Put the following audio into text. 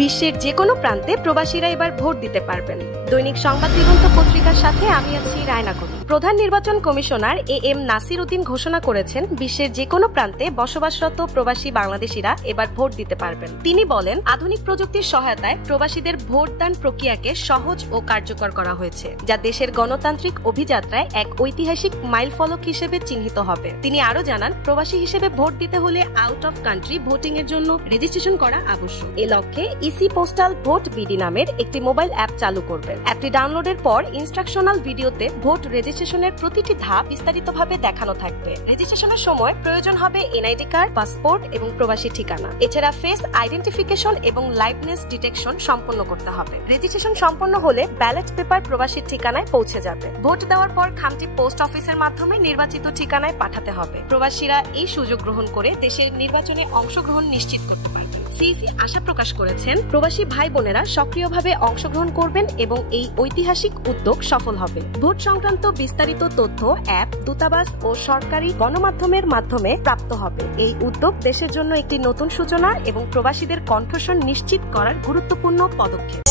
বিশ্বের যে কোনো প্রান্তে প্রবাসীরা এবার ভোট দিতে পারবেন। দৈনিক সংবাদ দিগন্ত পত্রিকার সাথে আমি আছি রায়না কবি। প্রধান নির্বাচন কমিশনার এম নাসির উদ্দিন ঘোষণা করেছেন, বিশ্বের যে কোনো প্রান্তে বসবাসরত প্রবাসী বাংলাদেশিরা এবার ভোট দিতে পারবেন। তিনি বলেন, আধুনিক প্রযুক্তির সহায়তায় প্রবাসীদের ভোটদান প্রক্রিয়াকে সহজ ও কার্যকর করা হয়েছে, যা দেশের গণতান্ত্রিক অভিযাত্রায় এক ঐতিহাসিক মাইলফলক হিসেবে চিহ্নিত হবে। তিনি আরো জানান, প্রবাসী হিসেবে ভোট দিতে হলে আউট অফ কান্ট্রি ভোটিং এর জন্য রেজিস্ট্রেশন করা আবশ্যক। এ লক্ষ্যে ইসি পোস্টাল ভোট বিডি নামের একটি মোবাইল অ্যাপ চালু করবেন। অ্যাপটি ডাউনলোডের পর ইনস্ট্রাকশনাল ভিডিওতে ভোট রেজিস্ট্রেশনের প্রতিটি ধাপ বিস্তারিতভাবে দেখানো থাকবে। রেজিস্ট্রেশনের সময় প্রয়োজন হবে এনআইডি কার্ড, পাসপোর্ট এবং প্রবাসী ঠিকানা। এছাড়া ফেস আইডেন্টিফিকেশন এবং লাইভনেস ডিটেকশন সম্পন্ন করতে হবে। রেজিস্ট্রেশন সম্পন্ন হলে ব্যালট পেপার প্রবাসীর ঠিকানায় পৌঁছে যাবে। ভোট দেওয়ার পর খামটি পোস্ট অফিসের মাধ্যমে নির্বাচিত ঠিকানায় পাঠাতে হবে। প্রবাসীরা এই সুযোগ গ্রহণ করে দেশের নির্বাচনে অংশগ্রহণ নিশ্চিত করতে পারবেন। সিইসি আশা প্রকাশ করেছেন, প্রবাসী ভাই বোনেরা সক্রিয়ভাবে অংশগ্রহণ করবেন এবং এই ঐতিহাসিক উদ্যোগ সফল হবে। ভোট সংক্রান্ত বিস্তারিত তথ্য অ্যাপ, দূতাবাস ও সরকারি গণমাধ্যমের মাধ্যমে প্রাপ্ত হবে। এই উদ্যোগ দেশের জন্য একটি নতুন সূচনা এবং প্রবাসীদের কণ্ঠস্বর নিশ্চিত করার গুরুত্বপূর্ণ পদক্ষেপ।